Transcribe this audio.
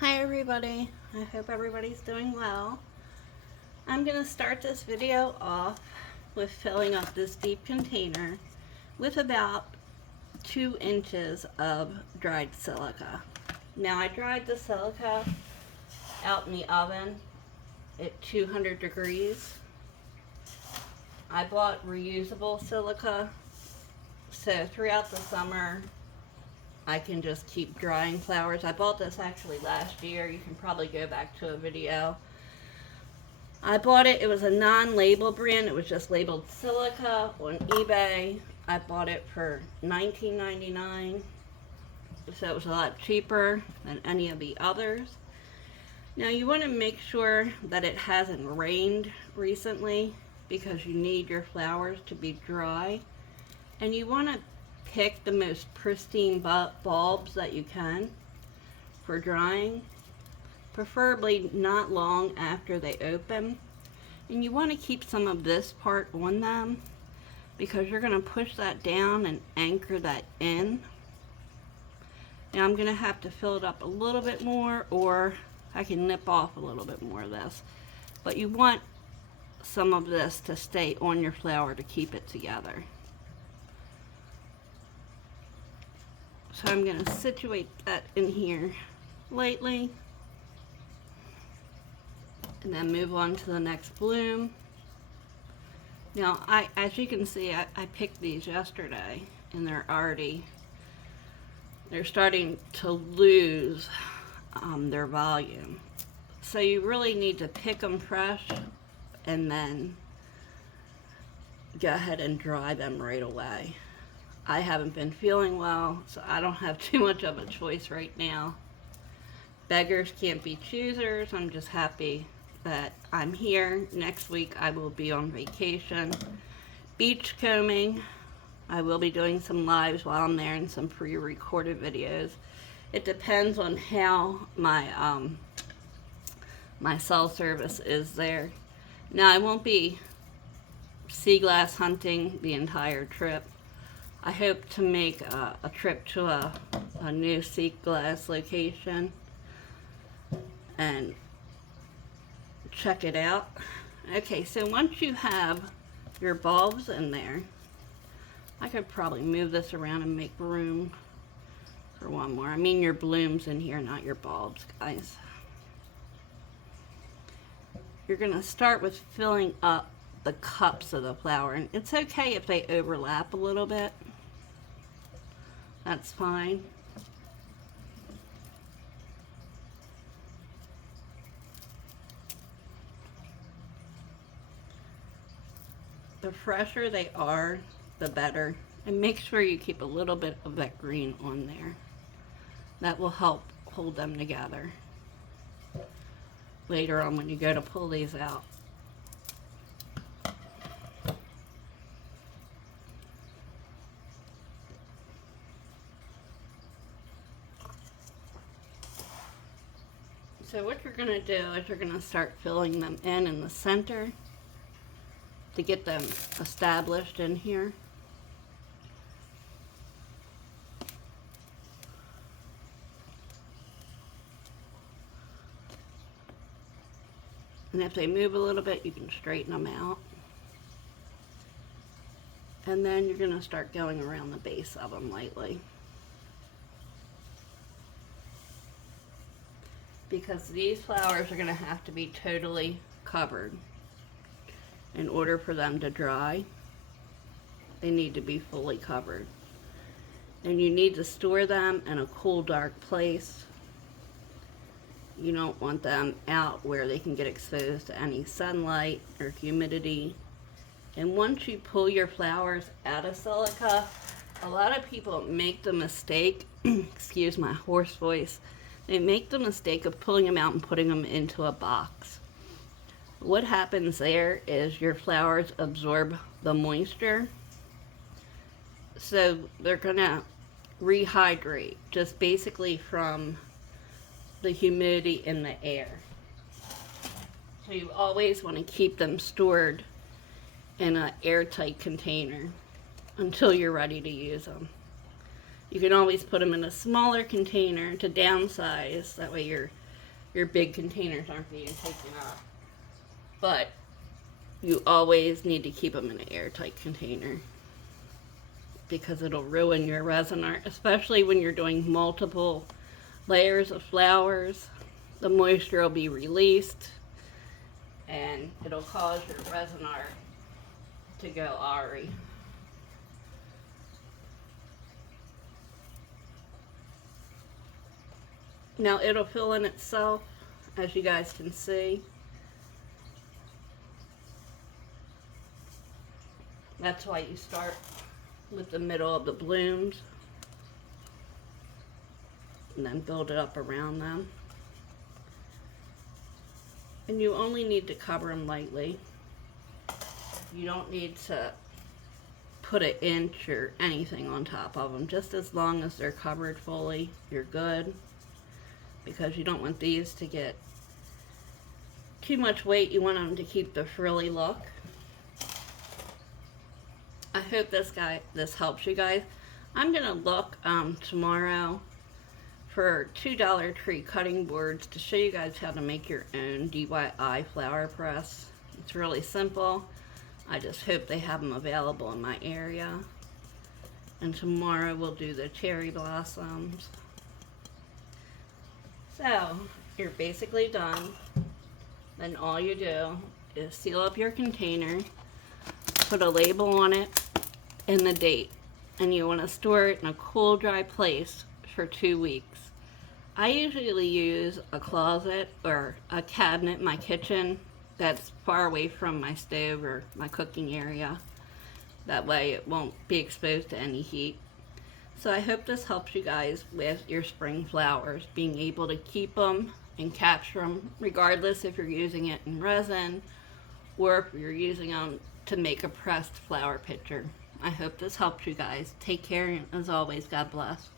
Hi everybody, I hope everybody's doing well. I'm going to start this video off with filling up this deep container with about 2 inches of dried silica. Now I dried the silica out in the oven at 200 degrees. I bought reusable silica, so throughout the summer I can just keep drying flowers. I bought this actually last year. You can probably go back to a video. I bought it was a non-label brand. It was just labeled silica on eBay. I bought it for $19.99, so it was a lot cheaper than any of the others. Now you want to make sure that it hasn't rained recently because you need your flowers to be dry, and you want to pick the most pristine bulbs that you can for drying, preferably not long after they open. And you want to keep some of this part on them because you're going to push that down and anchor that in. Now I'm going to have to fill it up a little bit more, or I can nip off a little bit more of this, but you want some of this to stay on your flower to keep it together. So I'm going to situate that in here lightly and then move on to the next bloom. Now as you can see, I picked these yesterday and they're starting to lose their volume. So you really need to pick them fresh and then go ahead and dry them right away. I haven't been feeling well, so I don't have too much of a choice right now. Beggars can't be choosers. I'm just happy that I'm here. Next week I will be on vacation, beach combing. I will be doing some lives while I'm there and some pre-recorded videos. It depends on how my my cell service is there. Now I won't be sea glass hunting the entire trip. I hope to make a trip to a new sea glass location and check it out. Okay, so once you have your bulbs in there, I could probably move this around and make room for one more. I mean your blooms in here, not your bulbs, guys. You're going to start with filling up the cups of the flower, and it's okay if they overlap a little bit. That's fine. The fresher they are, the better. And make sure you keep a little bit of that green on there. That will help hold them together later on when you go to pull these out. So what you're going to do is you're going to start filling them in the center to get them established in here. And if they move a little bit, you can straighten them out. And then you're going to start going around the base of them lightly, because these flowers are going to have to be totally covered in order for them to dry. They need to be fully covered, and you need to store them in a cool, dark place. You don't want them out where they can get exposed to any sunlight or humidity. And once you pull your flowers out of silica, a lot of people make the mistake excuse my hoarse voice, they make the mistake of pulling them out and putting them into a box. What happens there is your flowers absorb the moisture, so they're gonna rehydrate just basically from the humidity in the air. So you always want to keep them stored in an airtight container until you're ready to use them. You can always put them in a smaller container to downsize. That way you're your big containers aren't being taken up. But you always need to keep them in an airtight container because it'll ruin your resin art, especially when you're doing multiple layers of flowers. The moisture will be released and it'll cause your resin art to go awry. Now it'll fill in itself, as you guys can see. That's why you start with the middle of the blooms and then build it up around them. And you only need to cover them lightly. You don't need to put an inch or anything on top of them. Just as long as they're covered fully, you're good. Because you don't want these to get too much weight. You want them to keep the frilly look. I hope this helps you guys. I'm gonna look tomorrow for $2 tree cutting boards to show you guys how to make your own DIY flower press. It's really simple. I just hope they have them available in my area. And tomorrow we'll do the cherry blossoms. So, you're basically done. Then all you do is seal up your container, put a label on it, and the date. And you want to store it in a cool, dry place for 2 weeks. I usually use a closet or a cabinet in my kitchen that's far away from my stove or my cooking area. That way it won't be exposed to any heat. So I hope this helps you guys with your spring flowers, being able to keep them and capture them, regardless if you're using it in resin or if you're using them to make a pressed flower picture. I hope this helps you guys. Take care, and as always, God bless.